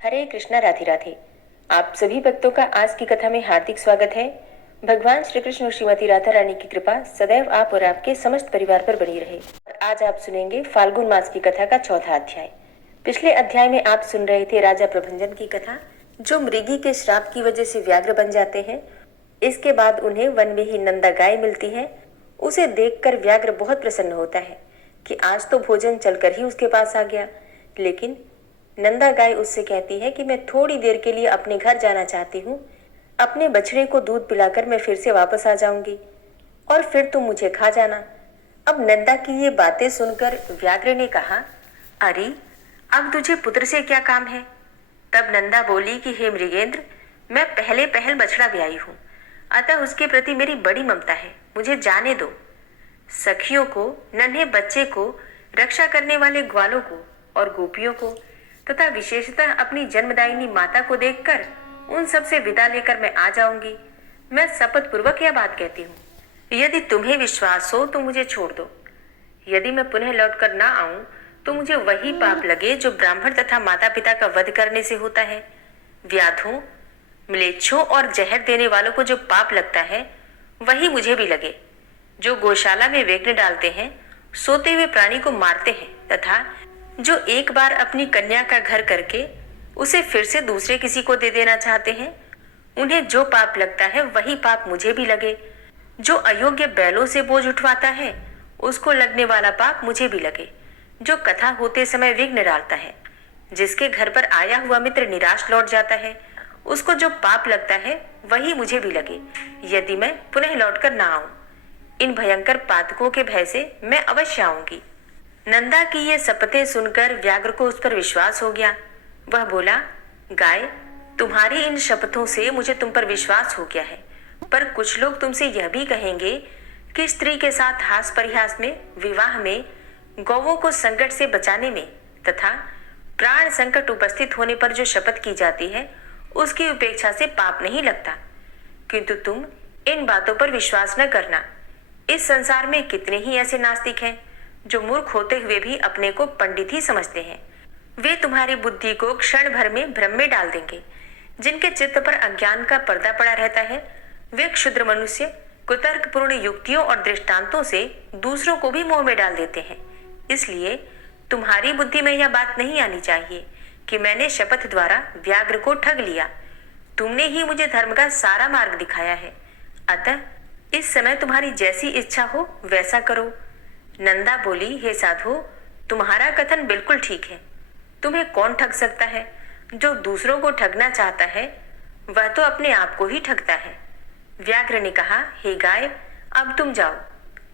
हरे कृष्णा, राधे राधे। आप सभी भक्तों का आज की कथा में हार्दिक स्वागत है। भगवान श्री कृष्ण और श्रीमती राधा रानी की कृपा सदैव आप और आपके समस्त परिवार पर बनी रहे। और आज आप सुनेंगे फाल्गुन मास की कथा का चौथा अध्याय। पिछले अध्याय में आप सुन रहे थे राजा प्रभंजन की कथा, जो मृगी के श्राप की वजह से व्याघ्र बन जाते हैं। इसके बाद उन्हें वन में ही नंदा गाय मिलती है। उसे देखकर व्याघ्र बहुत प्रसन्न होता है कि आज तो भोजन चलकर ही उसके पास आ गया। लेकिन नंदा गाय उससे कहती है कि मैं थोड़ी देर के लिए अपने घर जाना चाहती हूँ। अपने बछड़े को दूध पिलाकर मैं फिर से वापस आ जाऊंगी और फिर तुम मुझे खा जाना। अब नंदा की ये बातें सुनकर व्याघ्र ने कहा, अरे अब तुझे पुत्र से क्या काम है। तब नंदा बोली कि हे मृगेंद्र, मैं पहले पहल बछड़ा ब्याई हूँ, अतः उसके प्रति मेरी बड़ी ममता है, मुझे जाने दो। सखियों को, नन्हे बच्चे को, रक्षा करने वाले ग्वालों को और गोपियों को तथा विशेषतः अपनी जन्मदायिनी माता को देखकर उन सब से विदा लेकर मैं आ जाऊंगी। मैं शपथ पूर्वक यह बात कहती हूँ। यदि तुम्हें विश्वास हो तो मुझे छोड़ दो। यदि मैं पुनः लौटकर ना आऊं तो मुझे वही पाप लगे जो ब्राह्मण तथा माता पिता का वध करने से होता है। व्याधों, म्लेच्छों और जहर देने वालों को जो पाप लगता है वही मुझे भी लगे। जो गौशाला में विघ्न डालते हैं, सोते हुए प्राणी को मारते हैं तथा जो एक बार अपनी कन्या का घर करके उसे फिर से दूसरे किसी को दे देना चाहते हैं, उन्हें जो पाप लगता है वही पाप मुझे भी लगे। जो अयोग्य बैलों से बोझ उठवाता है, उसको लगने वाला पाप मुझे भी लगे। जो कथा होते समय विघ्न डालता है, जिसके घर पर आया हुआ मित्र निराश लौट जाता है, उसको जो पाप लगता है वही मुझे भी लगे, यदि मैं पुनः लौटकर ना आऊं। इन भयंकर पातकों के भय से मैं अवश्य आऊंगी। नंदा की ये शपथें सुनकर व्याघ्र को उस पर विश्वास हो गया। वह बोला, गाय, तुम्हारी इन शपथों से मुझे तुम पर विश्वास हो गया है, पर कुछ लोग तुमसे यह भी कहेंगे कि स्त्री के साथ हास परिहास में, विवाह में, गौवों को संकट से बचाने में तथा प्राण संकट उपस्थित होने पर जो शपथ की जाती है उसकी उपेक्षा से पाप नहीं लगता। किंतु तुम इन बातों पर विश्वास न करना। इस संसार में कितने ही ऐसे नास्तिक हैं जो मूर्ख होते हुए भी अपने को पंडित ही समझते हैं। वे तुम्हारी बुद्धि को क्षण भर में भ्रम में डाल देंगे। जिनके चित्त पर अज्ञान का पर्दा पड़ा रहता है, वे क्षुद्र मनुष्य कुतर्कपूर्ण युक्तियों और दृष्टांतों से दूसरों को भी मोह में डाल देते हैं। इसलिए तुम्हारी बुद्धि में यह बात नहीं आनी चाहिए कि मैंने शपथ द्वारा व्याघ्र को ठग लिया। तुमने ही मुझे धर्म का सारा मार्ग दिखाया है, अतः इस समय तुम्हारी जैसी इच्छा हो वैसा करो। नंदा बोली, हे साधु, तुम्हारा कथन बिल्कुल ठीक है। तुम्हें कौन ठग सकता है? जो दूसरों को ठगना चाहता है वह तो अपने आप को ही ठगता है। व्याघ्र ने कहा, हे गाय, अब तुम जाओ।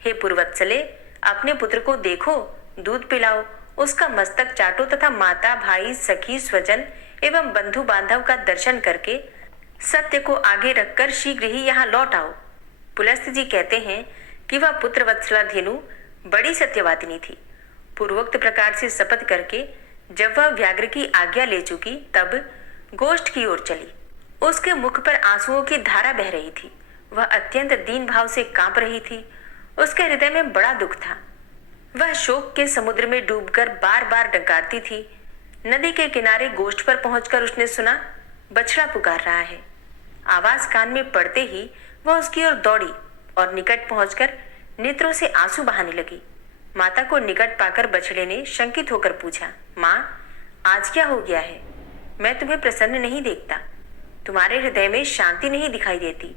हे पूर्वत्सले, अपने पुत्र को देखो, दूध पिलाओ, उसका मस्तक चाटो तथा माता, भाई, सखी, स्वजन एवं बंधु बांधव का दर्शन करके सत्य को आगे रखकर शीघ्र ही यहाँ लौट आओ। पुलस्त्य जी कहते हैं कि वह पुत्र वत्सला धेनु बड़ी सत्यवादिनी थी। पूर्वोक्त प्रकार से शपथ करके जब वह व्याघ्र की आज्ञा ले चुकी, तब गोष्ठ की ओर चली। उसके मुख पर आंसुओं की धारा बह रही थी। वह अत्यंत दीन भाव से कांप रही थी। उसके हृदय में बड़ा दुख था। वह शोक के समुद्र में डूबकर बार बार डकारती थी। नदी के किनारे गोष्ठ पर पहुंचकर उसने सुना, बछड़ा पुकार रहा है। आवाज कान में पड़ते ही वह उसकी ओर दौड़ी और निकट पहुंचकर नेत्रों से आंसू बहाने लगी। माता को निकट पाकर बछड़े ने शंकित होकर पूछा, माँ, आज क्या हो गया है? मैं तुम्हें प्रसन्न नहीं देखता। तुम्हारे हृदय में शांति नहीं दिखाई देती।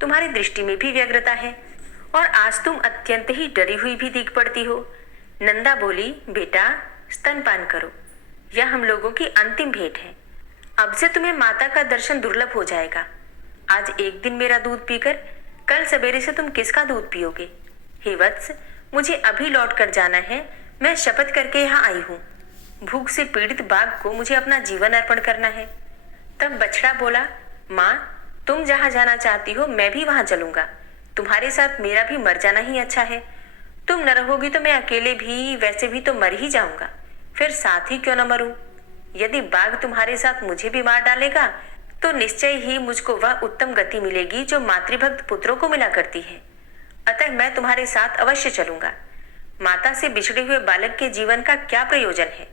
तुम्हारी दृष्टि में भी व्यग्रता है और आज तुम अत्यंत ही डरी हुई भी दिख पड़ती हो। नंदा बोली, बेटा, स्तनपान करो, यह हम लोगों की अंतिम भेंट है। अब से तुम्हें माता का दर्शन दुर्लभ हो जाएगा। आज एक दिन मेरा दूध पीकर कल सवेरे से तुम किसका दूध पियोगे? हे वत्स, मुझे अभी लौट कर जाना है। मैं शपथ करके यहाँ आई हूँ। भूख से पीड़ित बाघ को मुझे अपना जीवन अर्पण करना है। तब बछड़ा बोला, माँ, तुम जहाँ जाना चाहती हो मैं भी वहां चलूंगा। तुम्हारे साथ मेरा भी मर जाना ही अच्छा है। तुम न रहोगी तो मैं अकेले भी, वैसे भी तो मर ही जाऊंगा, फिर साथ ही क्यों न मरूं। यदि बाघ तुम्हारे साथ मुझे भी मार डालेगा तो निश्चय ही मुझको वह उत्तम गति मिलेगी जो मातृभक्त पुत्रों को मिला करती है। अतः मैं तुम्हारे साथ अवश्य चलूंगा। माता से बिछड़े हुए बालक के जीवन का क्या प्रयोजन है?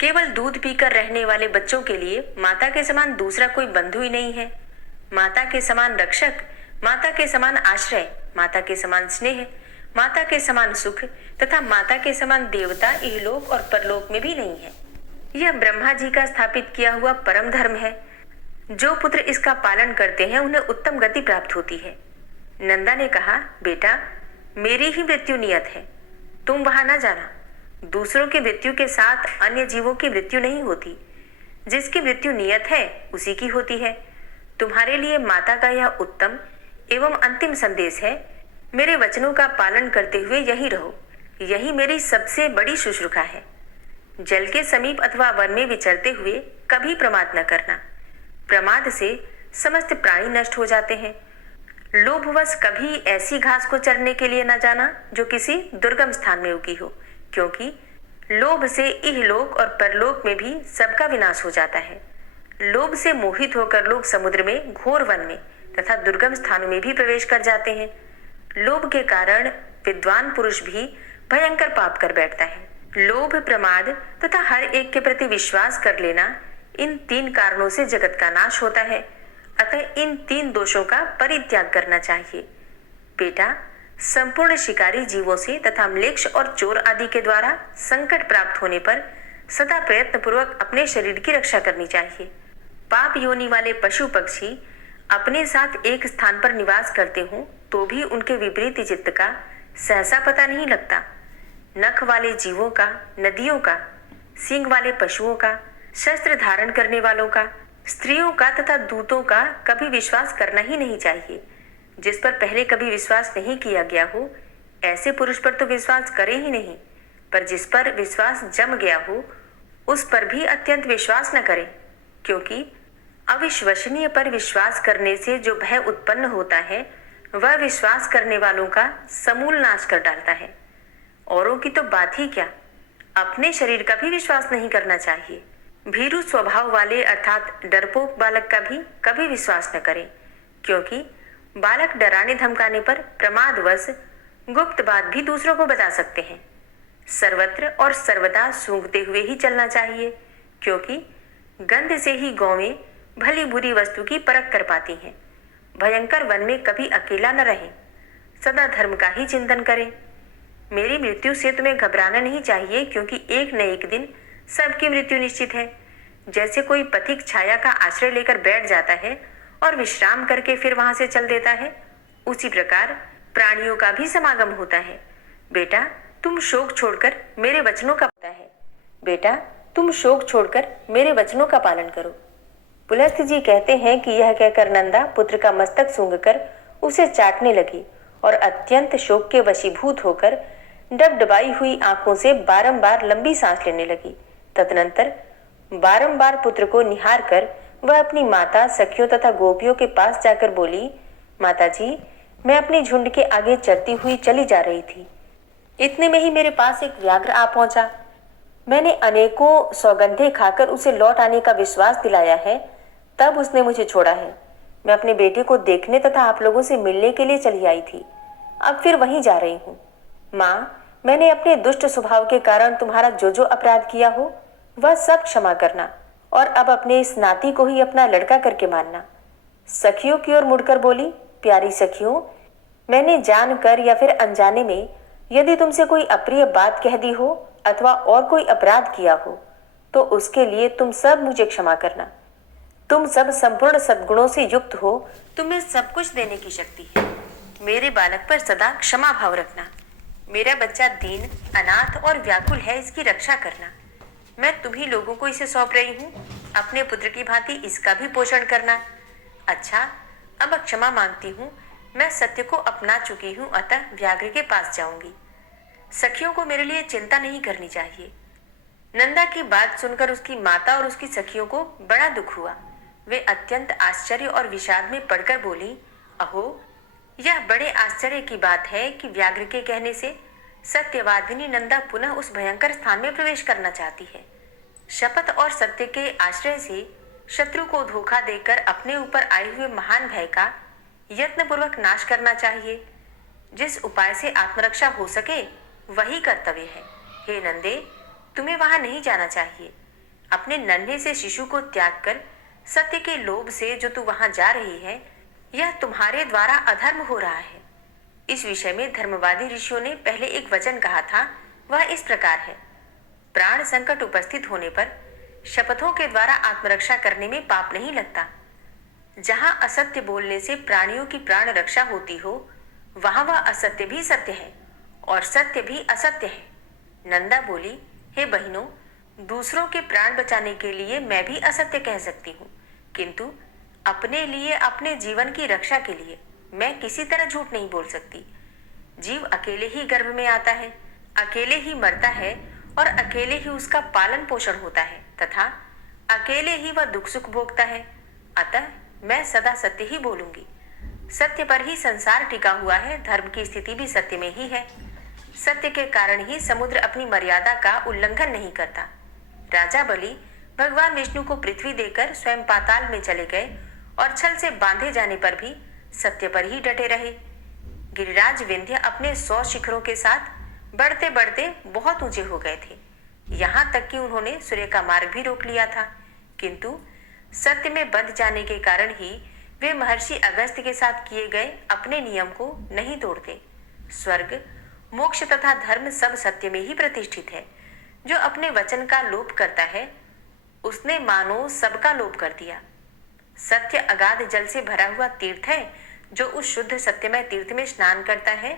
केवल दूध पीकर रहने वाले बच्चों के लिए माता के समान दूसरा कोई बंधु ही नहीं है। माता के समान रक्षक, माता के समान आश्रय, माता के समान स्नेह, माता के समान सुख तथा माता के समान देवता इहलोक और परलोक में भी नहीं है। यह ब्रह्मा जी का स्थापित किया हुआ परम धर्म है। जो पुत्र इसका पालन करते हैं उन्हें उत्तम गति प्राप्त होती है। नंदा ने कहा, बेटा, मेरी ही मृत्यु नियत है, तुम वहां न जाना। दूसरों की मृत्यु के साथ अन्य जीवों की मृत्यु नहीं होती। जिसकी मृत्यु नियत है उसी की होती है। तुम्हारे लिए माता का यह उत्तम एवं अंतिम संदेश है। मेरे वचनों का पालन करते हुए यहीं रहो। यही मेरी सबसे बड़ी शुश्रूषा है। जल के समीप अथवा वन में विचरते हुए कभी प्रमाद न करना। प्रमाद से समस्त प्राणी नष्ट हो जाते हैं। लोभवश कभी ऐसी घास को चरने के लिए न जाना जो किसी दुर्गम स्थान में उगी हो, क्योंकि लोभ से इहलोक और परलोक में भी सबका विनाश हो जाता है। लोभ से मोहित होकर लोग समुद्र में, घोर वन में तथा दुर्गम स्थानों में भी प्रवेश कर जाते हैं। लोभ के कारण विद्वान पुरुष भी भयंकर पाप कर बैठता है। लोभ, प्रमाद तथा हर एक के प्रति विश्वास कर लेना, इन 3 कारणों से जगत का नाश होता है। अतः इन 3 दोषों का परित्याग करना चाहिए। बेटा, संपूर्ण शिकारी जीवों से तथा म्लेच्छ और चोर आदि के द्वारा संकट प्राप्त होने पर सदा प्रयत्न पूर्वक अपने शरीर की रक्षा करनी चाहिए। पाप योनि वाले पशु पक्षी अपने साथ एक स्थान पर निवास करते हों तो भी उनके विपरीत चित्त का सहसा पता नहीं लगता। नख वाले जीवों का, नदियों का, सींग वाले पशुओं का, शस्त्र धारण करने वालों का, स्त्रियों का तथा दूतों का कभी विश्वास करना ही नहीं चाहिए। जिस पर पहले कभी विश्वास नहीं किया गया हो ऐसे पुरुष पर तो विश्वास करे ही नहीं, पर जिस पर विश्वास जम गया हो उस पर भी अत्यंत विश्वास न करें, क्योंकि अविश्वसनीय पर विश्वास करने से जो भय उत्पन्न होता है वह विश्वास करने वालों का समूल नाश कर डालता है। औरों की तो बात ही क्या, अपने शरीर का भी विश्वास नहीं करना चाहिए। भीरू स्वभाव वाले अर्थात डरपोक बालक का भी कभी विश्वास न करें, क्योंकि बालक डराने धमकाने पर प्रमादवश गुप्त बात भी दूसरों को बता सकते हैं। सर्वत्र और सर्वदा सूंघते हुए ही चलना चाहिए, क्योंकि गंध से ही गौवें भली बुरी वस्तु की परख कर पाती हैं। भयंकर वन में कभी अकेला न रहें, सदा धर्म का ही चिंतन करें। मेरी मृत्यु से तुम्हें घबराना नहीं चाहिए, क्योंकि एक न एक दिन सबकी मृत्यु निश्चित है। जैसे कोई पथिक छाया का आश्रय लेकर बैठ जाता है और विश्राम करके फिर वहां से चल देता है, उसी प्रकार प्राणियों का भी समागम होता है। बेटा, तुम शोक छोड़कर मेरे वचनों का बेटा, तुम शोक छोड़कर मेरे वचनों का पालन करो। पुलस्त्य जी कहते हैं कि यह कहकर नंदा पुत्र का मस्तक सूंघकर उसे चाटने लगी और अत्यंत शोक के वशीभूत होकर डबडबाई हुई आंखों से बारंबार लंबी सांस लेने लगी। तदनंतर बारंबार पुत्र को निहार कर वह अपनी माता, सखियों तथा गोपियों के पास जाकर बोली, माताजी, मैं अपने झुंड के आगे चलती हुई चली जा रही थी। इतने में ही मेरे पास एक व्याघ्र आ पहुंचा। मैंने अनेकों सौगंधे खाकर उसे लौट आने का विश्वास दिलाया है, तब उसने मुझे छोड़ा है। मैं अपने बेटे को देखने तथा आप लोगों से मिलने के लिए चली आई थी, अब फिर वहीं जा रही हूँ। माँ, मैंने अपने दुष्ट स्वभाव के कारण तुम्हारा जो जो अपराध किया हो वह सब क्षमा करना और अब अपने इस नाती को ही अपना लड़का करके मानना। सखियों की ओर मुड़कर बोली, प्यारी सखियों, मैंने जानकर या फिर अनजाने में यदि तुमसे कोई अप्रिय बात कह दी हो अथवा और कोई अपराध किया हो तो उसके लिए तुम सब मुझे क्षमा करना। तुम सब संपूर्ण सद्गुणों से युक्त हो, तुम्हें सब कुछ देने की शक्ति है। मेरे बालक पर सदा क्षमा भाव रखना। मेरा बच्चा दीन, अनाथ और व्याकुल है, इसकी रक्षा करना। मैं तुम्ही लोगों को इसे सौंप रही हूँ, अपने पुत्र की भांति इसका भी पोषण करना। अच्छा, अब क्षमा मांगती हूँ, मैं सत्य को अपना चुकी हूँ, अतः व्याघ्र के पास जाऊंगी। सखियों को मेरे लिए चिंता नहीं करनी चाहिए। नंदा की बात सुनकर उसकी माता और उसकी सखियों को बड़ा दुख हुआ। वे अत्यंत आश्चर्य और विषाद में पड़कर बोली, अहो, यह बड़े आश्चर्य की बात है कि व्याघ्र के कहने से सत्यवादिनी नंदा पुनः उस भयंकर स्थान में प्रवेश करना चाहती है। शपथ और सत्य के आश्रय से शत्रु को धोखा देकर अपने ऊपर आए हुए महान भय का यत्नपूर्वक नाश करना चाहिए। जिस उपाय से आत्मरक्षा हो सके वही कर्तव्य है। हे नंदे, तुम्हें वहां नहीं जाना चाहिए। अपने नन्हे से शिशु को त्याग कर सत्य के लोभ से जो तू वहां जा रही है, यह तुम्हारे द्वारा अधर्म हो रहा है। इस विषय में धर्मवादी ऋषियों ने पहले एक वचन कहा था, वह इस प्रकार है, प्राण संकट उपस्थित होने पर शपथों के द्वारा आत्मरक्षा करने में पाप नहीं लगता। जहां असत्य बोलने से प्राणियों की प्राण रक्षा होती हो, वहां वह असत्य भी सत्य है और सत्य भी असत्य है। नंदा बोली, हे बहनों, दूसरों के प्राण बचाने के लिए मैं भी असत्य कह सकती हूँ, किंतु अपने लिए, अपने जीवन की रक्षा के लिए मैं किसी तरह झूठ नहीं बोल सकती। जीव अकेले ही गर्भ में आता है, अकेले ही मरता है और अकेले ही उसका पालन पोषण होता है तथा अकेले ही वह दुख सुख भोगता है। अतः मैं सदा सत्य ही बोलूंगी। सत्य पर ही संसार टिका हुआ है, धर्म की स्थिति भी सत्य में ही है। सत्य के कारण ही समुद्र अपनी मर्यादा का उल्लंघन नहीं करता। राजा बलि भगवान विष्णु को पृथ्वी देकर स्वयं पाताल में चले गए और छल से बांधे जाने पर भी सत्य पर ही डटे रहे। गिरिराज विंध्य अपने 100 शिखरों के साथ बढ़ते बढ़ते बहुत ऊंचे हो गए थे। यहाँ तक कि उन्होंने सूर्य का मार्ग भी रोक लिया था, किंतु सत्य में बंध जाने के कारण ही वे महर्षि अगस्त्य के साथ किए गए अपने नियम को नहीं तोड़ते। स्वर्ग, मोक्ष तथा धर्म सब सत्य में ही प्रतिष्ठित है। जो अपने वचन का लोप करता है, उसने मानो सबका लोप कर दिया। सत्य अगाध जल से भरा हुआ तीर्थ है। जो उस शुद्ध सत्यमय तीर्थ में स्नान करता है,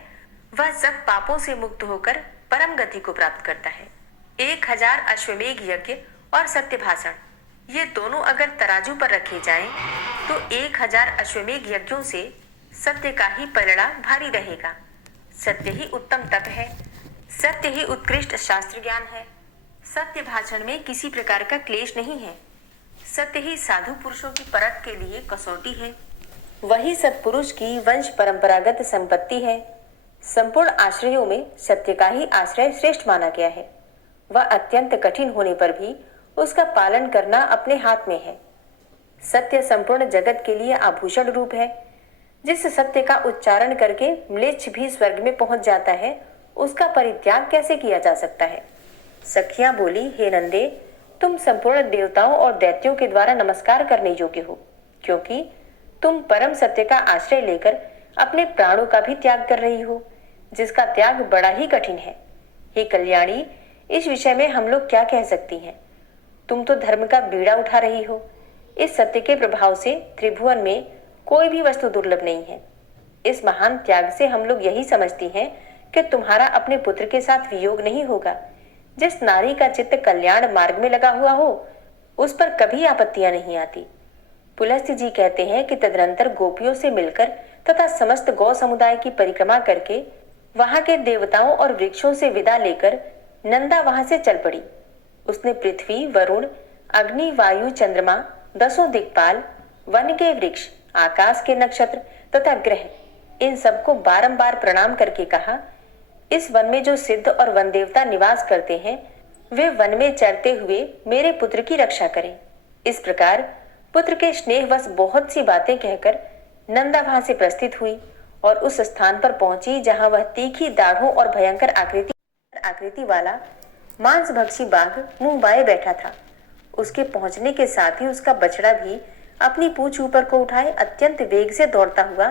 वह सब पापों से मुक्त होकर परम गति को प्राप्त करता है। 1000 अश्वमेघ यज्ञ और सत्य भाषण, ये दोनों अगर तराजू पर रखे जाएं, तो 1000 अश्वमेघ यज्ञों से सत्य का ही पलड़ा भारी रहेगा। सत्य ही उत्तम तप है, सत्य ही उत्कृष्ट शास्त्र ज्ञान है। सत्य भाषण में किसी प्रकार का क्लेश नहीं है। सत्य ही साधु पुरुषों की परख के लिए कसौटी है। वही सत्पुरुष की वंश परंपरागत संपत्ति है। संपूर्ण आश्रयों में सत्य का ही आश्रय श्रेष्ठ माना गया है। वह अत्यंत कठिन होने पर भी उसका पालन करना अपने हाथ में है। सत्य संपूर्ण जगत के लिए आभूषण रूप है। जिस सत्य का उच्चारण करके म्लेच्छ भी स्वर्ग में पहुंच जाता है, उसका परित्याग कैसे किया जा सकता है? सखियां बोली, हे नंदे, तुम संपूर्ण देवताओं और दैत्यों के द्वारा नमस्कार करने योग्य हो, क्योंकि तुम परम सत्य का आश्रय लेकर अपने प्राणों का भी त्याग कर रही हो, जिसका त्याग बड़ा ही कठिन है। हे कल्याणी, इस विषय में हम लोग क्या कह सकती हैं? तुम तो धर्म का बीड़ा उठा रही हो। इस सत्य के प्रभाव से त्रिभुवन में कोई भी वस्तु दुर्लभ नहीं है। इस महान त्याग से हम लोग यही समझती हैं कि तुम्हारा अपने पुत्र के साथ वियोग नहीं होगा। जिस नारी का चित्त कल्याण मार्ग में लगा हुआ हो, उस पर कभी आपत्तियां नहीं आती। पुलस्त्य जी कहते हैं कि तदनंतर गोपियों से मिलकर तथा समस्त गौ समुदाय की परिक्रमा करके वहां के देवताओं और वृक्षों से विदा लेकर नंदा वहां से चल पड़ी। उसने पृथ्वी, वरुण, अग्नि, वायु, चंद्रमा, 10 दिक्पाल, वन के वृक्ष, आकाश के नक्षत्र तथा ग्रह, इन सबको बारंबार प्रणाम करके कहा, इस वन में जो सिद्ध और वन देवता निवास करते हैं, वे वन में चरते हुए मेरे पुत्र की रक्षा करें। इस प्रकार पुत्र के स्नेहवश बहुत सी बातें कहकर नंदा वहां से प्रस्थित हुई और उस स्थान पर पहुंची जहां वह तीखी दाढ़ों और भयंकर आकृति वाला मांसभक्षी बाघ मुंह बाए बैठा था। उसके पहुंचने के साथ ही उसका बछड़ा भी अपनी पूंछ ऊपर को उठाए अत्यंत वेग से दौड़ता हुआ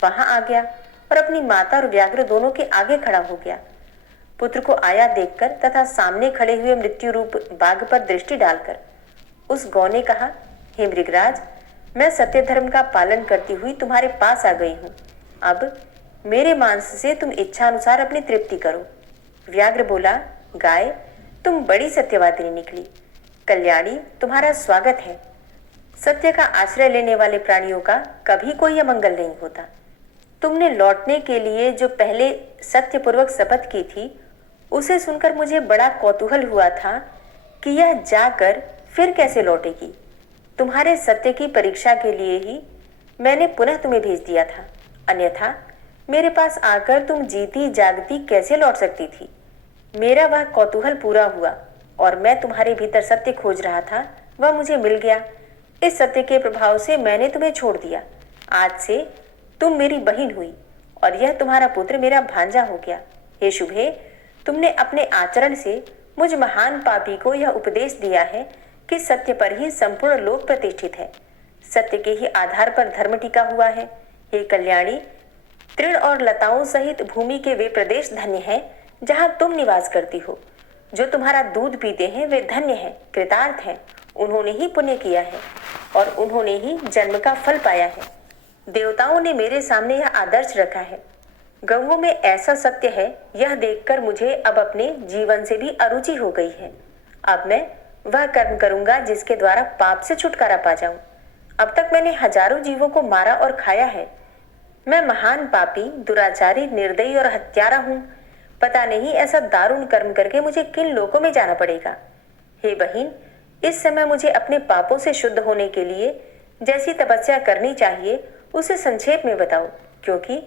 वहां आ गया और अपनी माता और व्याघ्र दोनों के आगे खड़ा हो गया। पुत्र को आया देखकर तथा सामने खड़े हुए मृत्यु रूप बाघ पर दृष्टि डालकर उस गौ ने कहा, हे मृगराज, मैं सत्य धर्म का पालन करती हुई तुम्हारे पास आ गई हूँ। अब मेरे मांस से तुम इच्छा अनुसार अपनी तृप्ति करो। व्याघ्र बोला, गाय, तुम बड़ी सत्यवादिनी निकली। कल्याणी, तुम्हारा स्वागत है। सत्य का आश्रय लेने वाले प्राणियों का कभी कोई अमंगल नहीं होता। तुमने लौटने के लिए जो पहले सत्यपूर्वक शपथ की थी, उसे सुनकर मुझे बड़ा कौतूहल हुआ था कि यह जाकर फिर कैसे लौटेगी। तुम्हारे सत्य की परीक्षा के लिए ही मैंने पुनः तुम्हें भेज दिया था, अन्यथा मेरे पास आकर तुम जीती जागती कैसे लौट सकती थी। मेरा वह कौतूहल पूरा हुआ और मैं तुम्हारे भीतर सत्य खोज रहा था, वह मुझे मिल गया। इस सत्य के प्रभाव से मैंने तुम्हें छोड़ दिया। आज से तुम मेरी बहन हुई और यह तुम्हारा पुत्र मेरा भांजा हो गया। हे शुभे, तुमने अपने आचरण से मुझ महान पापी को यह उपदेश दिया है कि सत्य पर ही संपूर्ण लोक प्रतिष्ठित है, सत्य के ही आधार पर धर्म टिका हुआ है। हे कल्याणी, तृण और लताओं सहित भूमि के वे प्रदेश धन्य हैं जहाँ तुम निवास करती हो। जो तुम्हारा दूध पीते हैं वे धन्य हैं, कृतार्थ हैं। उन्होंने ही पुण्य किया है और उन्होंने ही जन्म का फल पाया है। देवताओं ने मेरे सामने यह आदर्श रखा है। गौओं में ऐसा सत्य है, यह देखकर मुझे अब अपने जीवन से भी अरुचि हो गई है। अब मैं वह कर्म करूंगा जिसके द्वारा पाप से छुटकारा पा जाऊं। अब तक मैंने हजारों जीवों को मारा और खाया है। मैं महान पापी, दुराचारी, निर्दयी और हत्यारा हूँ। पता नहीं ऐसा दारुण कर्म करके मुझे किन लोकों में जाना पड़ेगा। हे बहिन, इस समय मुझे अपने पापों से शुद्ध होने के लिए जैसी तपस्या करनी चाहिए उसे संक्षेप में बताओ, क्योंकि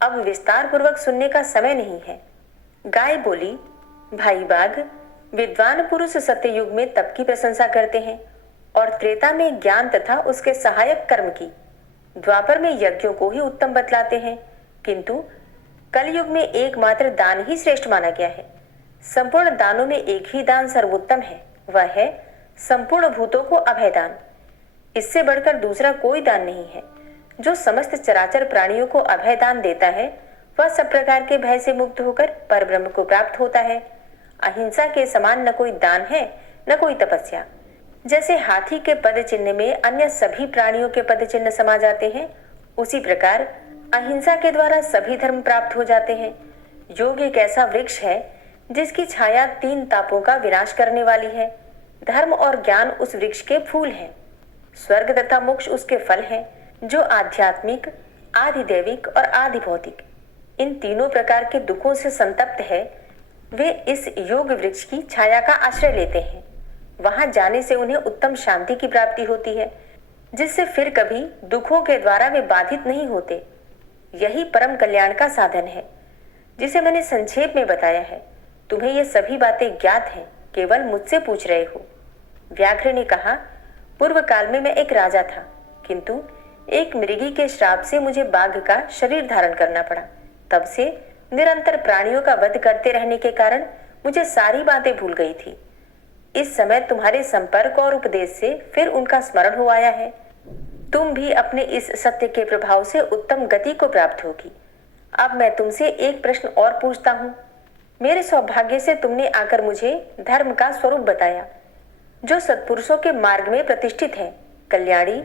अब विस्तार पूर्वक सुनने का समय नहीं है। गाय बोली, भाई बाघ, विद्वान पुरुष सत्ययुग में तप की प्रशंसा करते हैं और त्रेता में ज्ञान तथा उसके सहायक कर्म की, द्वापर में यज्ञों को ही उत्तम बतलाते हैं, किंतु कलयुग में एकमात्र दान ही श्रेष्ठ माना गया है। संपूर्ण दानों में एक ही दान सर्वोत्तम है, वह है संपूर्ण भूतों को अभय दान। इससे बढ़कर दूसरा कोई दान नहीं है। जो समस्त चराचर प्राणियों को अभय दान देता है वह सब प्रकार के भय से मुक्त होकर परब्रह्म को प्राप्त होता है। अहिंसा के समान न कोई दान है न कोई तपस्या। जैसे हाथी के पद चिन्ह में अन्य सभी प्राणियों के पद चिन्ह समा जाते हैं, उसी प्रकार अहिंसा के द्वारा सभी धर्म प्राप्त हो जाते हैं। योग एक ऐसा वृक्ष है जिसकी छाया 3 तापों का विनाश करने वाली है। धर्म और ज्ञान उस वृक्ष के फूल हैं। स्वर्ग तथा मोक्ष उसके फल हैं, जो आध्यात्मिक, आधिदैविक और आधि भौतिक इन तीनों प्रकार के दुखों से संतप्त है। वे इस योग वृक्ष की छाया का आश्रय लेते हैं। वहां जाने से उन्हें उत्तम शांति की प्राप्ति होती है, जिससे फिर कभी दुखों के द्वारा वे बाधित नहीं होते। यही परम कल्याण का साधन है, जिसे मैंने संक्षेप में बताया है। तुम्हें ये सभी बातें ज्ञात हैं, केवल मुझसे पूछ रहे हो। व्याघ्र ने कहा, पूर्व काल में मैं एक राजा था, किंतु एक मृगी के श्राप से मुझे बाघ का शरीर धारण करना पड़ा। तब से निरंतर प्राणियों का वध करते रहने के कारण मुझे सारी बातें भूल गई थी। इस समय तुम्हारे संपर्क और उपदेश से फिर उनका स्मरण हो आया है। तुम भी अपने इस सत्य के प्रभाव से उत्तम गति को प्राप्त होगी। अब मैं तुमसे एक प्रश्न और पूछता हूँ। मेरे सौभाग्य से तुमने आकर मुझे धर्म का स्वरूप बताया, जो सत्पुरुषों के मार्ग में प्रतिष्ठित है। कल्याणी,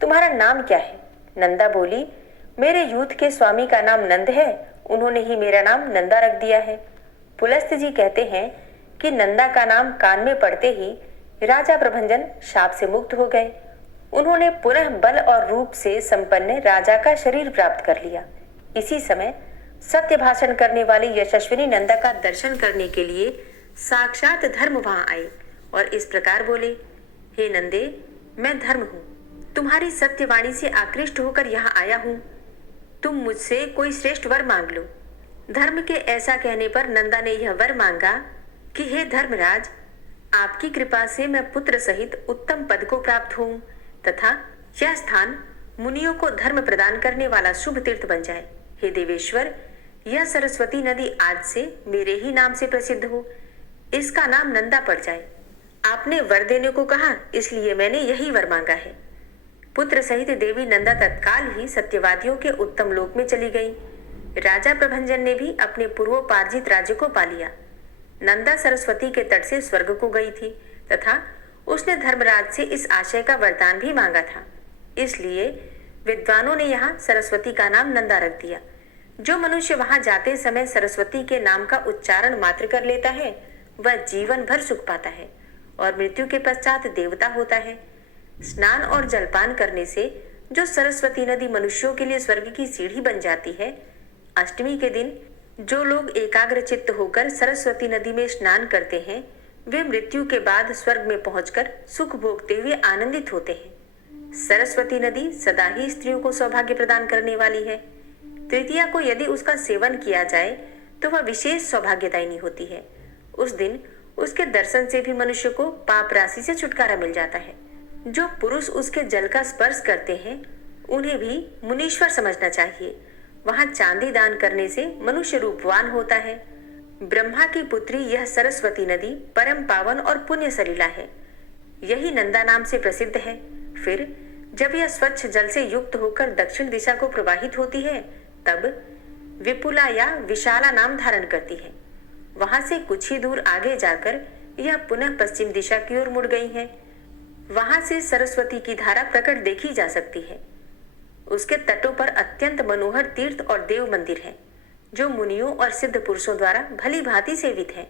तुम्हारा नाम क्या है? नंदा बोली, मेरे यूथ के स्वामी का नाम नंद है, उन्होंने ही मेरा नाम नंदा रख दिया है। पुलस्त जी कहते हैं कि नंदा का नाम कान में पड़ते ही राजा प्रभंजन शाप से मुक्त हो गए। उन्होंने पुनः बल और रूप से संपन्न राजा का शरीर प्राप्त कर लिया। इसी समय सत्य भाषण करने वाली यशस्विनी नंदा का दर्शन करने के लिए साक्षात धर्म वहां आए और इस प्रकार बोले, हे नंदे, मैं धर्म हूँ, तुम्हारी सत्यवाणी से आकृष्ट होकर यहाँ आया हूँ। तुम मुझसे कोई श्रेष्ठ वर मांग लो। धर्म के ऐसा कहने पर नंदा ने यह वर मांगा कि हे धर्मराज, आपकी कृपा से मैं पुत्र सहित उत्तम पद को प्राप्त हूँ तथा यह स्थान मुनियों को धर्म प्रदान करने वाला शुभ तीर्थ बन जाए। हे देवेश्वर, यह सरस्वती नदी आज से मेरे ही नाम से प्रसिद्ध हो, इसका नाम नंदा पड़ जाए। आपने वर देने को कहा, इसलिए मैंने यही वर मांगा है। पुत्र सहित देवी नंदा तत्काल ही सत्यवादियों के उत्तम लोक में चली गई। राजा प्रभंजन ने भी अपने पूर्वोपार्जित राज्य को पा लिया। नंदा सरस्वती के तट से स्वर्ग को गई थी तथा उसने धर्मराज से इस आशय का वरदान भी मांगा था। इसलिए विद्वानों ने यहाँ सरस्वती का नाम नंदा रख दिया। जो मनुष्य वहां जाते समय सरस्वती के नाम का उच्चारण मात्र कर लेता है वह जीवन भर सुख पाता है और मृत्यु के पश्चात देवता होता है। स्नान और जलपान करने से जो सरस्वती नदी मनुष्यों के लिए स्वर्ग की सीढ़ी बन जाती है, अष्टमी के दिन जो लोग एकाग्र चित्त होकर सरस्वती नदी में स्नान करते हैं वे मृत्यु के बाद स्वर्ग में पहुंचकर सुख भोगते हुए आनंदित होते हैं। सरस्वती नदी सदा ही स्त्रियों को सौभाग्य प्रदान करने वाली है। तृतीया को यदि उसका सेवन किया जाए तो वह विशेष सौभाग्यदायिनी होती है। उस दिन उसके दर्शन से भी मनुष्य को पाप राशि से छुटकारा मिल जाता है। जो पुरुष उसके जल का स्पर्श करते हैं उन्हें भी मुनीश्वर समझना चाहिए। वहां चांदी दान करने से मनुष्य रूपवान होता है। ब्रह्मा की पुत्री यह सरस्वती नदी परम पावन और पुण्य सलीला है। यही नंदा नाम से प्रसिद्ध है। फिर जब यह स्वच्छ जल से युक्त होकर दक्षिण दिशा को प्रवाहित होती है, तब विपुला या विशाला नाम धारण करती है। वहां से कुछ ही दूर आगे जाकर यह पुनः पश्चिम दिशा की ओर मुड़ गई है। वहां से सरस्वती की धारा प्रकट देखी जा सकती है। उसके तटों पर अत्यंत मनोहर तीर्थ और देव मंदिर है, जो मुनियों और सिद्ध पुरुषों द्वारा भली भांति सेवित है।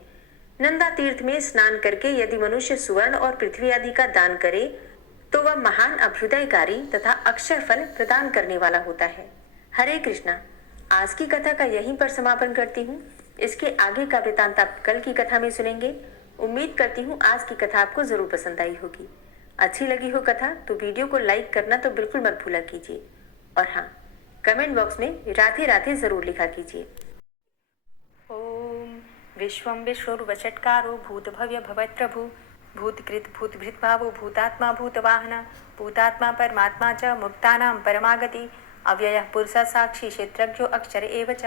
नंदा तीर्थ में स्नान करके यदि मनुष्य सुवर्ण और पृथ्वी आदि का दान करे, तो वह महान अभ्युदयकारी तथा अक्षय फल प्रदान करने वाला होता है। हरे कृष्णा। आज की कथा का यहीं पर समापन करती हूँ। इसके आगे का वृतांत आप कल की कथा में सुनेंगे। उम्मीद करती हूँ आज की कथा आपको जरूर पसंद आई होगी। अच्छी लगी हो कथा तो वीडियो को लाइक करना तो बिल्कुल मत भूला कीजिए, और हाँ, कमेंट बॉक्स में राधे राधे जरूर लिखा कीजिए। ओम विश्वं विष्णुर्वषट्कारो भूतभव्य भवत्प्रभु भूतकृत भूतभृद्भावो भूतात्मा भूतवाहन भूतात्मा परमात्मा च मुक्तानां परमागति अव्ययः पुरुषः साक्षी क्षेत्रज्ञो अक्षर एव च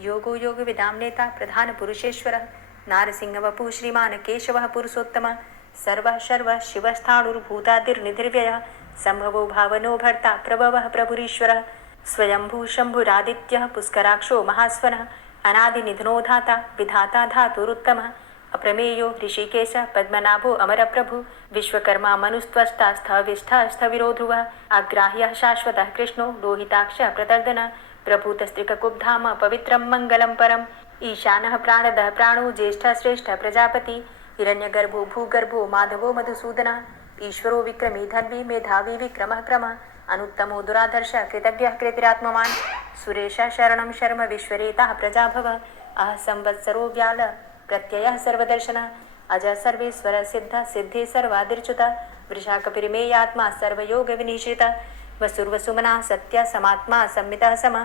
योगो योगविदां नेता प्रधान पुरुषेश्वरः नारसिंहवपुः श्रीमान् केशवः पुरुषोत्तमः सर्वः शर्वः शिवस्थाणुर्भूतादिर्निधिर्व्ययः संभवो भावनो भर्ता प्रभवः प्रभुरीश्वरः स्वयंभू शंभुरादित्यः पुष्कराक्षो महास्वनः अनादिनिधनो धाता विधाता धातुरुत्तमः अप्रमेयो ऋषिकेश पद्मनाभो अमरप्रभु विश्वकर्मा मनुस्त्वष्टा स्थविष्ठा स्थविरो ध्रुवः अग्राह्यः शाश्वतः कृष्णो लोहिताक्षः प्रतर्दनः प्रभूतस्त्रिककुब्धाम पवित्रं मङ्गलं परम् ईशानः प्राणदः प्राणो ज्येष्ठः श्रेष्ठः प्रजापति हिरण्यगर्भो भूगर्भो माधवो मधुसूदनः ईश्वरो विक्रमी धन्वी मेधावी विक्रमः क्रमः अनुत्तमो दुराधर्ष कृतज्ञः कृतिरात्मवान् सुरेश शरणं शर्म विश्वरेताः प्रजाभव अह संवत्सरो व्याल प्रत्ययः सर्वदर्शनः अज सर्वेश्वर सिद्ध सिद्धे सर्वादिर्च्युत वृषाकपिर्मेयात्मा सर्वयोग विनिश्रित वसुर्वसुमना सत्य समात्मा संमितः सम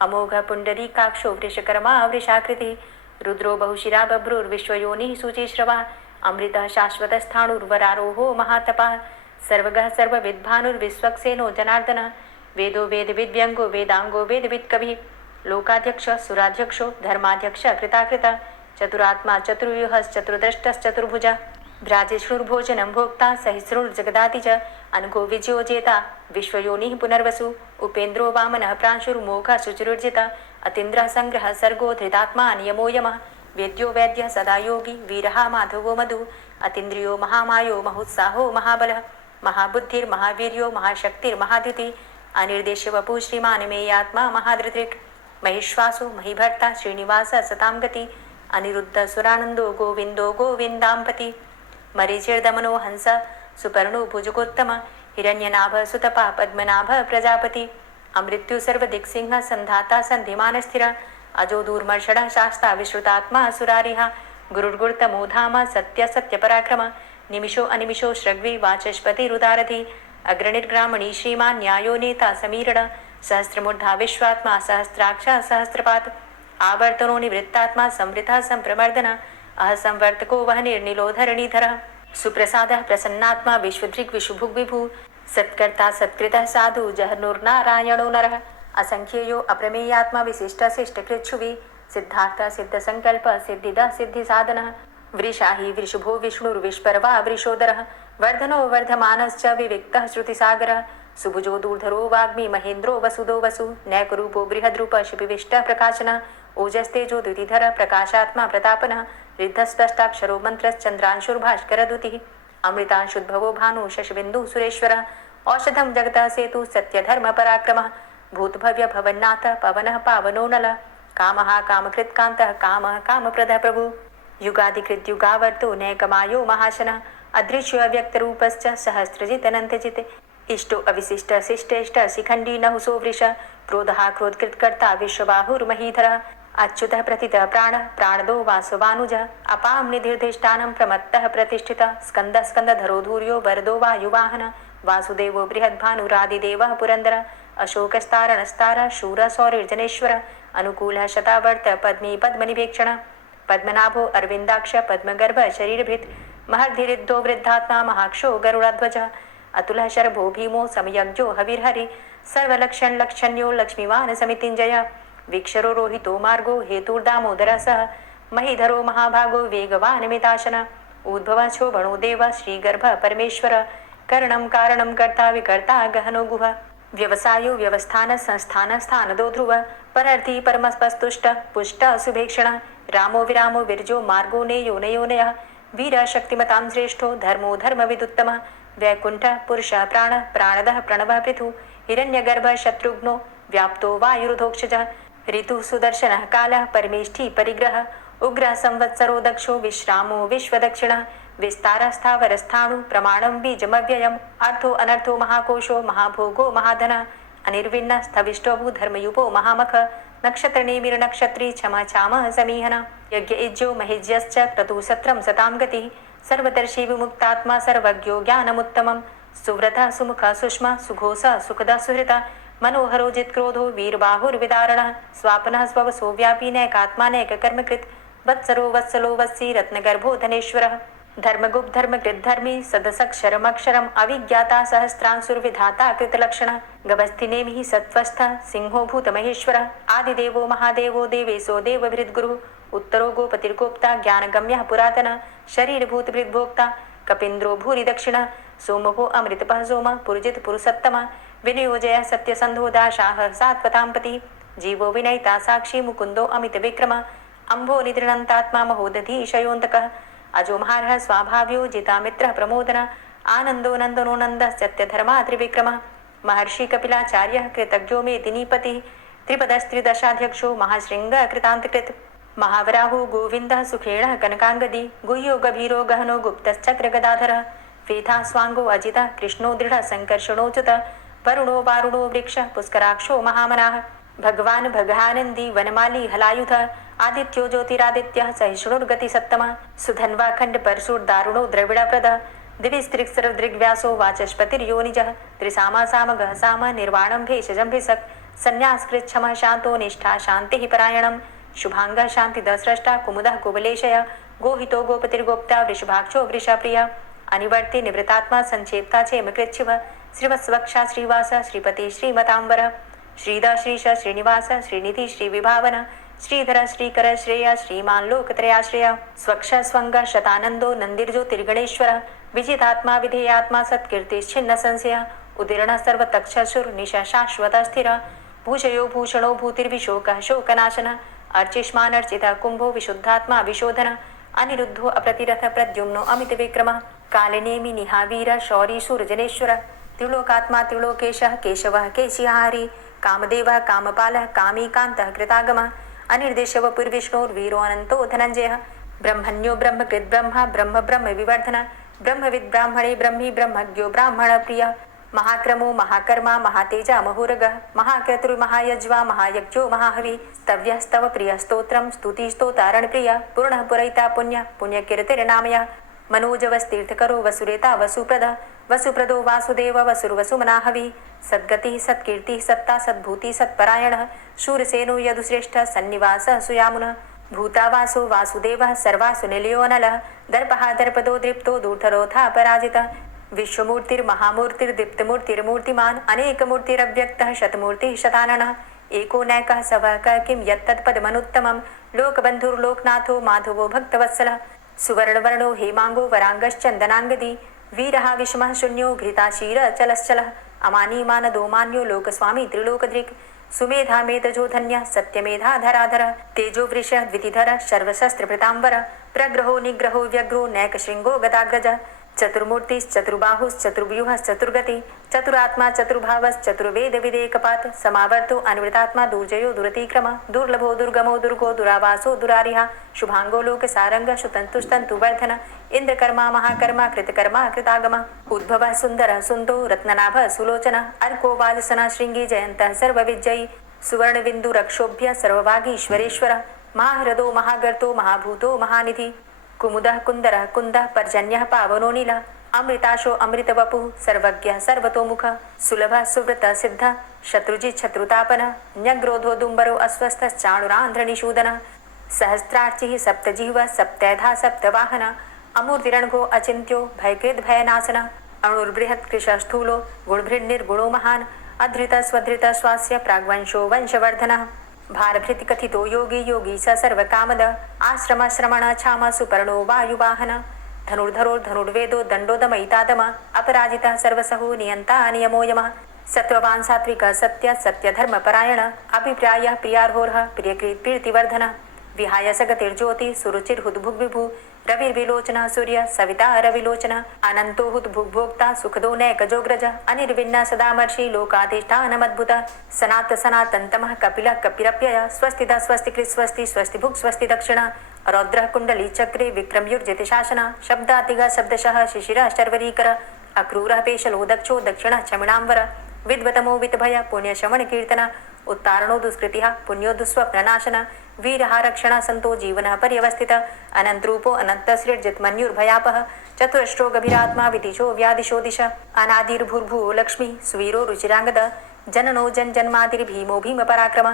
अमोघ पुण्डरीकाक्षो वृषकर्मा वृषाकृति रुद्रो बहुशिरा बभ्रुर्विश्वयोनिः शुचिश्रवा अमृतः शाश्वतस्थाणुर्वरारोहो महातपः सर्वगः सर्वविद्भानुर्विश्वक्सेनो जनार्दनः वेदो वेदविद्व्यङ्गो वेदांगो वेदवित्कविः लोकाध्यक्ष सुराध्यक्षो धर्माध्यक्ष कृताकृत चतुरात्मा चतुर्व्यूहश्चतुर्द्रष्टश्चतुर्भुज भ्राजिष्णुर्भोजनं भोक्ता सहिष्णुर्जगदाति च अनघो विजयो जेता विश्वयोनिः पुनर्वसु उपेन्द्रो वामनः प्रांशुर्मोघः शुचिरुर्जिता अतीन्द्रः संग्रहः सर्गो धृतात्मा नियमो यमः वेद्यो वैद्यः सदा योगी वीरः माधवो मधु अतीन्द्रियो महामायो महोत्साहो महाबलः महाबुद्धिर्महावीर्यो महाशक्तिर्महाद्युति अनिर्देश्य वपु श्रीमान् मेयात्मा महाधृतिर् महिश्वासो महिभर्ता श्रीनिवास सतां गति अनिरुद्ध सुरानंदो गोविंदो गोविंदांपति मरीचिर्दमनो हंस सुपर्णो भुजगोत्तम हिरण्यनाभ सुतपा पद्मनाभ प्रजापति अमृत्यु सर्वदिक्सिंह संधाता संधिमान स्थिर अजो दूर्मर्षण शास्ता विश्रुतात्मा सुरारिहा गुरुर्गुर्तमो धाम सत्य सत्य पराक्रम निमिषो अनिमिषो श्रग्वी वाचस्पति रुदारधि अग्रणिर्ग्रामणी श्रीमान् न्यायो नेता समीरण सहस्रमूर्धा विश्वात्मा सहस्राक्ष सहस्रपात आवर्तनो निवृत्तात्मा संवृता संप्रमर्दन अह संवर्तको वह निर्निलोधरणीधर सुप्रसाद प्रसन्नात्मा विश्वदृक् विशुभुग् विभु सत्कर्ता सत्कृतः साधु जहनुर्नारायणो नरः असंख्येयो अप्रमेयात्मा विशिष्ट शिष्टकृच्छुवि सिद्धार्थ सिद्ध संकल्प सिद्धिद सिद्धि साधनः वृषाहि वृषभो विष्णुर्विष्परवा वृषोदरः वर्धनो वर्धमानश्च विविक्तः श्रुतिसागरः सुभुजो दूर्धरो वाग्मी महेन्द्रो वसुदो वसु नैकरूपो बृहद्रूप शिपिविष्टः प्रकाशनः ओजस्तेजो द्युतिधर प्रकाशात्मा प्रतापनः रिद्धस्पष्टाक्षरो मन्त्रश्चन्द्रांशुर्भास्करद्युतिः अमृतांशुद्भवो भानु शशबिन्दुः सुरेश्वरः औषधं जगतः सेतु सत्यधर्म पराक्रमः भूतभव्य भवन्नाथ पवनः पावनो नलः कामः कामकृत्कान्तः कामः कामप्रदः प्रभु युगाधिकृत युगावर्तो नैकमायो महाशनः अदृश्यो अव्यक्तरूपश्च सहस्रजित् अनन्तजित् इष्टो अविशिष्ट शिष्टेष्ट शिखण्डी नहुसो वृष क्रोधः क्रोधकृत्कर्ता विश्वबाहुर्महीधरः अच्युतः प्रतितः प्राणः प्राणदो वासवानुजः अपां निधिर्धिष्ठानं प्रमत्तः प्रतिष्ठितः स्कन्दः स्कन्दधरो धूर्यो वरदो वायुवाहनः वासुदेवो बृहद्भानुरादिदेवः पुरन्दरः अशोकस्तारणस्तारः शूरः सौरिर्जनेश्वरः अनुकूलः शतावर्त पद्मी पद्मनिभेक्षणः पद्मनाभो अरविन्दाक्ष पद्मगर्भ शरीरभृत् महर्धिरिद्धो वृद्धात्मा महाक्षो गरुडध्वजः अतुलः शर्भो भीमो समयज्ञो हविर्हरि सर्वलक्षण्यो लक्ष्मीवान् समितिञ्जय वीक्षरो रोहितो मार्गो हेतुर्दामोदरः सः महीधरो महाभागो वेगवान् मिताशनः उद्भवाछो भणो देव श्रीगर्भ परमेश्वर करणं कारणं कर्ता विकर्ता गहनो गुह व्यवसायो व्यवस्थान संस्थान स्थानदो ध्रुव परर्थी परमस्पस्तुष्ट पुष्ट सुभेक्षण रामो विरामो विरजो मार्गो नेयो नयोनयः वीर शक्तिमतां श्रेष्ठो धर्मो धर्मविदुत्तम वैकुंठ पुरुष प्राण प्राणदः प्रणव पृथु हिरण्यगर्भ शत्रुघ्नो व्याप्तो वायुरुधोक्षजः ऋतु सुदर्शनः कालः परमेष्ठी परिग्रह उग्र संवत्सरो दक्षो विश्रामो विश्वदक्षिणः विस्तारस्थावरस्थाणु प्रमाणं बीजमव्ययम् अर्थो अनर्थो महाकोशो महाभोगो महाधनः अनिर्विण्ण स्थविष्टो भूधर्मयुपो महामख नक्षत्रनेमिर्नक्षत्री क्षमा चामः समीहन यज्ञ इज्यो महिज्यश्च क्रतुसत्रं सतां गतिः सर्वदर्शी विमुक्तात्मा सर्वज्ञो ज्ञानमुत्तमं सुव्रतः सुमुखः सुष्मा सुघोषः सुखदः सुहृतः मनोहरो जित्क्रोधो वीरबाहुर्विदारणः स्वापनः स्ववसो व्यापी नैकात्मा नैककर्मकृत् वत्सरो वत्सलो वत्सी रत्नगर्भो धनेश्वरः धर्मगुप्त धर्मकृत धर्मी सदसक्षरमक्षरम् अविज्ञाता सहस्रांसुर्विधाता कृतलक्षण गवस्थिनेमिः सत्वस्थ सिंहो भूतमहेश्वरः आदिदेवो महादेवो देवेशो देवभृद्गुरुः उत्तरो गोपतिर्गोप्ता ज्ञानगम्यः पुरातनः शरीरभूतभृद्भोक्ता कपीन्द्रो भूरि दक्षिणः सोमो अमृतपः सोमः पुरुजित पुरुषोत्तमः विनियोजय सत्यसन्धो दाशाः सात्वतां पतिः जीवो विनयिता साक्षी मुकुन्दो अमितविक्रमः अम्भो निधृणन्तात्मा महोदधीशयोऽन्तकः अजो महारः स्वाभाव्यो जितामित्रः प्रमोदन आनन्दो नन्दनो नन्दः सत्यधर्मा त्रिविक्रमः महर्षि कपिलाचार्यः कृतज्ञो मेदिनीपतिः त्रिपदस्त्रिदशाध्यक्षो महाशृङ्ग कृतान्तकृत् महावराहो गोविन्दः सुखेणः कनकाङ्गदी गुह्यो गभीरो गहनो गुप्तश्चक्रगदाधरः वेधा स्वाङ्गो अजितः कृष्णो दृढः सङ्कर्षणोच्युत वरुणो वारुणो वृक्षः पुष्कराक्षो महामनाः भगवान् भगानन्दी वनमाली हलायुधः आदित्यो ज्योतिरादित्यः सहिष्णुर्गति सत्तमः सुधन्वा खण्ड परशुर्दारुणो द्रविडप्रदः दिविस्त्रिक्सर्वदृग्व्यासो वाचस्पतिर्योनिजः त्रिसामा सामगः साम निर्वाणं भेषजं भिषक् संन्यासकृच्छमः शान्तो निष्ठा शान्तिः परायणं शुभाङ्गः शान्तिदस्रष्टा कुमुदः कुवलेशय गोहितो गोपतिर्गोप्ता वृषभाक्षो वृषप्रियः अनिवर्ति निवृतात्मा संक्षेप्ता क्षेमकृच्छिव श्रीवत्सवक्षा श्रीवास श्रीपति श्रीमताम्बर श्रीदा श्रीश श्रीनिवास श्रीनिधि श्रीविभावन श्रीधर श्रीकर श्रेय श्रीमान लोकत्रयाश्रय स्वक्ष स्वंग शतानंदो नंदिर्ज्योतिर्गणेश्वर विजितात्मा विधेयात्मा सत्कीर्तिश्छिन्न संशय उदीर्ण सर्वतक्षसुर निशा शाश्वत स्थिर भूषयो भूषणो भूतिर्विशोकः शोकनाशन अर्चिष्मान अर्चिता कुंभो विशुद्धात्मा विशोधन अनिरुद्धो अप्रतिरथ प्रद्युम्नो अमित विक्रमः कालिनेमि निहावीर शौरी सूर्जनेश्वर त्रिलोकात्मा त्रिलोकेशः केशवः केशिहारी कामदेवः कामपालः कामीकान्तः कृतागमः अनिर्देशवपुर्विष्णोर्वीरो अनन्तो धनञ्जयः ब्रह्मण्यो ब्रह्मकृत् ब्रह्मा ब्रह्म ब्रह्म विवर्धन ब्रह्मविद् ब्राह्मणे ब्रह्मी ब्रह्मज्ञो ब्राह्मणप्रियः महाक्रमो महाकर्मा महातेजा महोरगः महाक्रतुर्महायज्वा महायज्ञो महाहवि स्तव्यस्तव प्रियस्तोत्रं स्तुतिस्तोतारणप्रियः पूर्णः पुरैता पुण्यः पुण्यकीर्तिर्नामयः मनोजवस्तीर्थकरो वसुरेता वसुप्रदः वसुप्रदो वासुदेव वसुर्वसुमनाहवि सद्गतिः सत्कीर्तिः सत्ता सद्भूति सत्परायणः शूरसेनो यदुश्रेष्ठः सन्निवासः सुयामुनः भूतावासो वासुदेवः सर्वासु निलयो नलः दर्पः दर्पदो दृप्तो दूर्धरोधा पराजितः विश्वमूर्तिर्महामूर्तिर्दीप्तमूर्तिर्मूर्तिमान् अनेकमूर्तिरव्यक्तः शतमूर्तिः शताननः एको नैकः सवः किं यत्तत्पदमनुत्तमं लोकबन्धुर्लोकनाथो माधवो भक्तवत्सलः सुवर्णवर्णो हेमांगो वरांगश्चंदनांगदी वीरः विषमः शून्यो घृताशीर चलश्चलः अमानी मानदो मान्यो लोकस्वामी त्रिलोकदृक् सुमेधा मेधजो धन्यः सत्यमेधा धराधरः तेजो वृषः द्वितिधरः सर्वशस्त्रभृतांबरः प्रग्रहो निग्रहो व्यग्रो नैकशृंगो गदाग्रजः चतुर्मूर्तिश्चतुर्बाहुश्चतुर्व्यूहश्चतुर्गति चतुरात्मा चतुर्भावश्चतुर्वेद विदेकपात समावर्तो अनिवृतात्मा दुर्जयो दुरतिक्रम दुर्लभो दुर्गमो दुर्गो दुरावासो दुरारिहा शुभांगो लोक सारंग शुतंतुस्तंतुवर्धन इंद्रकर्मा महाकर्मा कृतकर्मा कृतागम उद्भव सुंदर सुंदो रत्ननाभ सुलोचन अर्को वाजसना श्रृंगी जयंत सर्वविजयी सुवर्ण बिंदु रक्षोभ्य सर्वभागीश्वरेश्वर महाहृदो महागर्तो महाभूतो महानिधि कुमुदः कुंदरः कुंदः पर्जन्यः पावनो नीलः अमृताशो अमृतवपुः सर्वज्ञः सर्वतोमुखः सुलभः सुव्रतः सिद्धः शत्रुजित् शत्रुतापनः न्यग्रोधो दुम्बरो अस्वस्थश्चाणुरान्ध्रनिषूदनः सहस्रार्चिः सप्तजिह्वः सप्तैधा सप्तवाहनः अमूर्तिरणघो अचिन्त्यो भयकृद् भयनाशनः अणुर्बृहत् कृशस्थूलो गुणभृन्निर्गुणो महान् अधृतः स्वधृतः स्वास्य प्राग्वंशो वंशवर्धनः भारभृति कथितो योगी योगी स सर्वकामद आश्रम श्रमण छाम सुपर्णो वायुवाहन धनुर्धरो धनुर्वेदो दण्डोदमयितादम अपराजितः सर्वसहो नियन्ता नियमो यमः सत्त्ववान् सात्विकः सत्य सत्यधर्मपरायण अभिप्रायः प्रियार्होर्ह प्रियकृत् प्रीतिवर्धनः विहाय सगतिर्ज्योति सुरुचिर्हुद्भुग्विभु रविर्विलोचनः सूर्य सविता रविलोचनः अनन्तो हुद्भुग्भोक्ता सुखदो नैकजोग्रज अनिर्विण्ण सदामर्षि लोकाधिष्ठानमद्भुत सनात सनातन्तमः कपिलः कपिरप्यय स्वस्तिदा स्वस्तिकृत् स्वस्ति स्वस्तिभुक् स्वस्ति दक्षिण रौद्रः कुण्डली चक्रे विक्रमयुर्जिति शासन शब्दातिगः शब्दशः शिशिरः शर्वरीकर अक्रूरः पेशलो दक्षो दक्षिणः चमिणाम्बर विद्वतमो वितभय पुण्यशमन कीर्तन उत्तारणो दुष्कृतिः पुण्यो दुःस्वप्ननाशन वीरः संतो जीवनः पर्यवस्थित अनन्तरूपो अनन्तसृर्जितमन्युर्भयापः चतुरश्रो गभीरात्मा विदिशो व्यादिशो दिश अनादिर्भूर्भुवो लक्ष्मी सुवीरो रुचिराङ्गद जननो जन्मादिर्भीमो भीम पराक्रम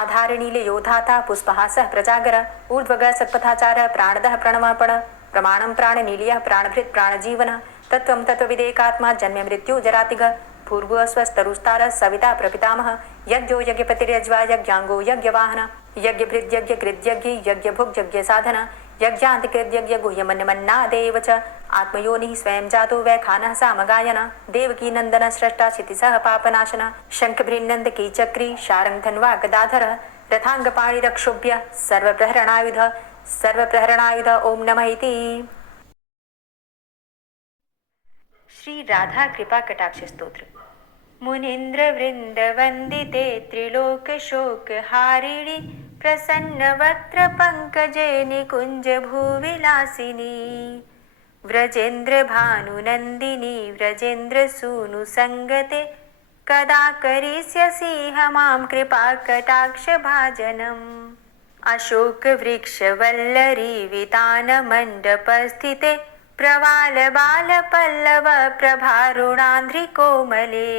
आधारणीले योधाता पुष्पहासः प्रजागर ऊर्ध्वगः सत्पथाचारः प्राणदः प्रणवपण प्रमाणं प्राणनीलयः प्राणभृत् प्राणजीवन तत्त्वं तत्त्वविदेकात्मा जन्म मृत्यु जरातिग पूर्व स्वस्तरुस्तार सविता प्रपितामह यज्ञो यज्ञपतिर्यज्वा यज्ञांगो यज्ञवाहन यज्ञभृद् यज्ञकृद्यज्ञ यज्ञभुक् यज्ञसाधन यज्ञान्तिकृद्यज्ञ गुह्यमन्यमन्नादेव च आत्मयोनिः स्वयं जातो वैखानः सामगायन देवकी नन्दन स्रष्टा क्षितिसः पापनाशन शङ्खभृन्नन्दकी चक्री शारङ्गधन्वा गदाधर रथाङ्गपाणिरक्षोभ्य सर्वप्रहरणायुध ओम नमः इति। श्री राधा कृपा कटाक्ष स्तोत्र। मुनीन्द्र वृंद वंदिते त्रिलोक शोक हारिणी प्रसन्न वक्त्र पंकजे निकुंज भूविलासिनी व्रजेन्द्र भानुनंदिनी व्रजेन्द्र सूनु संगते कदा करिष्यसि मां कृपा कटाक्ष भाजनम् अशोक वृक्ष वल्लरी वितान मंडप स्थिते प्रवाल बाल पल्लव प्रभारुणान्ध्रि कोमले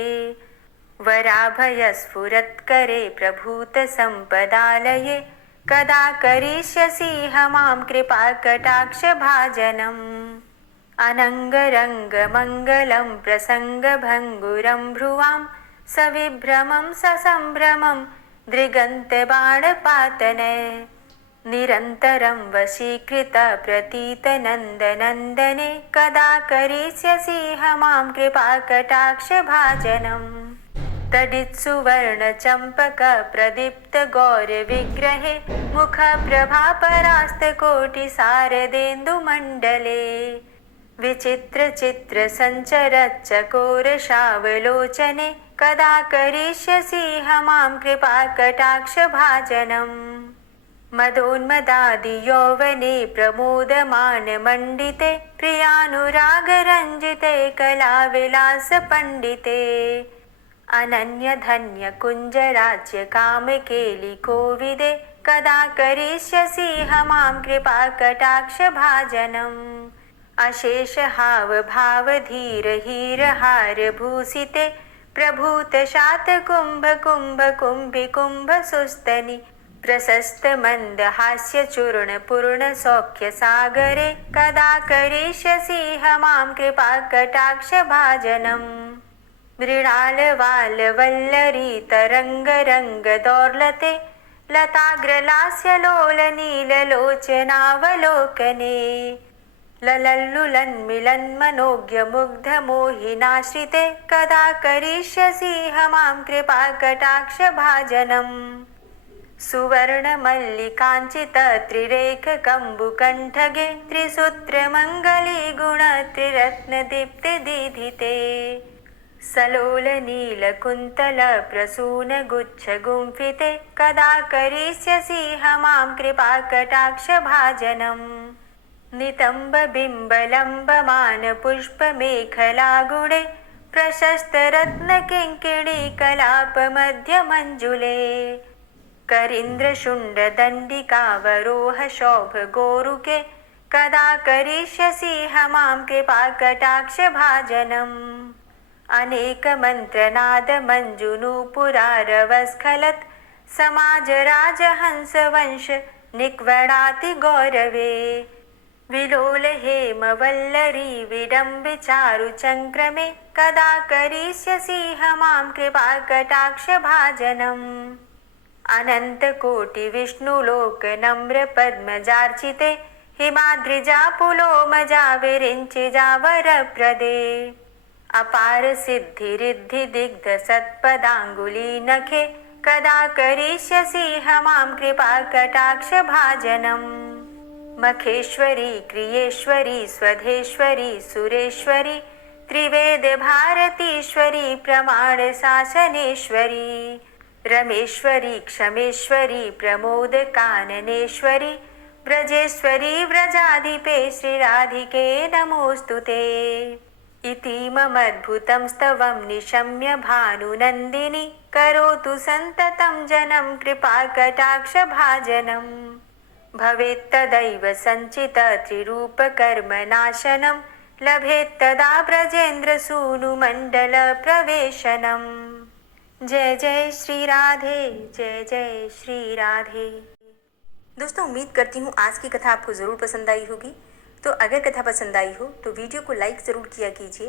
वराभय स्फुरत्करे प्रभूत संपदालये कदा करिष्यसि मां कृपा कटाक्ष भाजनम् अनङ्गरङ्ग मङ्गलं प्रसङ्गभङ्गुरं भ्रुवां सविभ्रमं ससम्भ्रमं दृगन्तबाणपातने निरन्तरं वशीकृत प्रतीतनन्दनन्दने कदा करिष्यसि मां कृपा कटाक्ष भाजनम् तडित्सुवर्णचम्पक प्रदीप्त गौरविग्रहे मुखप्रभापरास्तकोटिसारदेन्दुमण्डले विचित्र चित्र संचरच्चकोरशावलोचने कदा करिष्यसि मां कृपा कटाक्ष भाजनम् मदोन्मदादि यौवने प्रमोदमान मंडिते प्रियानुरागरञ्जिते कलाविलास पंडिते अनन्य धन्य कुञ्जराज्य कामकेलि कोविदे कदा करिष्यसि मां कृपा कटाक्ष भाजनम् अशेष हाव भाव धीर हीर हार भूषिते प्रभूत शात कुंभ कुंभ कुंभि कुंभ सुस्तनि प्रशस्त मंद हास्य चूर्ण पूर्ण सौख्य सागरे कदा करिष्यसि मां कृपा कटाक्ष भाजनम् मृणाल वाल वल्लरी तरंग रंग दौर्लते लताग्रलास्य लोल नील लोचनावलोकने ललल्लुलन्मिलन्मनोज्ञ मुग्ध मोहिनाश्रिते कदा करिष्यसि मां कृपा कटाक्ष भाजनम् सुवर्णमल्लिकाञ्चित त्रिरेख कम्बुकण्ठगे त्रिसूत्रमङ्गली गुण त्रिरत्नदीप्ति दीधिते सलोल नीलकुन्तल प्रसून गुच्छ गुम्फिते कदा करिष्यसि मां कृपा कटाक्ष भाजनम् नितम्ब बिम्बलम्बमान पुष्पमेखलागुणे प्रशस्त रत्न किङ्किणी कलाप मध्य मंजुले करीन्द्र शुण्ड दण्डिकावरोह शोभ गोरुके कदा करिष्यसि मां कृपा कटाक्ष भाजनम् अनेक मंत्रनाद मंजुनूपुरारवस्खलत् समाज राजहंस वंश निक्वणाति गौरवे विलोल हेम वल्लरी विडम्बि चारु चंक्रमे कदा करिष्यसि मां कृपा कटाक्ष भाजनम् अनंत कोटि विष्णुलोक नम्र पद्मजार्चिते हिमाद्रिजा पुलोमजा विरिञ्चिजा वरप्रदे अपार सिद्धिरिद्धि दिग्ध सत्पदाङ्गुली नखे कदा करिष्यसि मां कृपा कटाक्ष भाजनम् मखेश्वरी क्रियेश्वरी स्वधेश्वरी सुरेश्वरी त्रिवेद भारतीश्वरी प्रमाण शासनेश्वरी रमेश्वरी क्षमेश्वरी प्रमोद काननेश्वरी व्रजेश्वरी व्रजाधिपे श्रीराधिके नमोऽस्तुते इतीममद्भुतं स्तवं निशम्य भानुनन्दिनी करोतु सन्ततं जनं कृपाकटाक्षभाजनम् भवेत्तदैव सञ्चित त्रिरूपकर्मनाशनं लभेत्तदा ब्रजेन्द्रसूनुमण्डलप्रवेशनम् जय जय श्री राधे, जय जय श्री राधे। दोस्तों, उम्मीद करती हूँ आज की कथा आपको ज़रूर पसंद आई होगी। तो अगर कथा पसंद आई हो तो वीडियो को लाइक ज़रूर किया कीजिए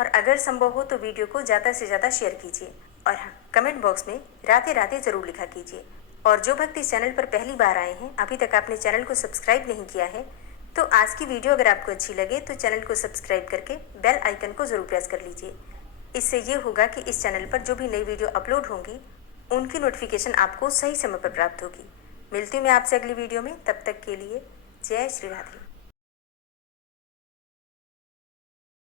और अगर संभव हो तो वीडियो को ज़्यादा से ज़्यादा शेयर कीजिए और हाँ, कमेंट बॉक्स में राधे राधे ज़रूर लिखा कीजिए। और जो भक्त इस चैनल पर पहली बार आए हैं, अभी तक आपने चैनल को सब्सक्राइब नहीं किया है, तो आज की वीडियो अगर आपको अच्छी लगे तो चैनल को सब्सक्राइब करके बेल आइकन को ज़रूर प्रेस कर लीजिए। इससे ये होगा कि इस चैनल पर जो भी नई वीडियो अपलोड होंगी उनकी नोटिफिकेशन आपको सही समय पर प्राप्त होगी। मिलती हूँ मैं आपसे अगली वीडियो में, तब तक के लिए जय श्री राधे।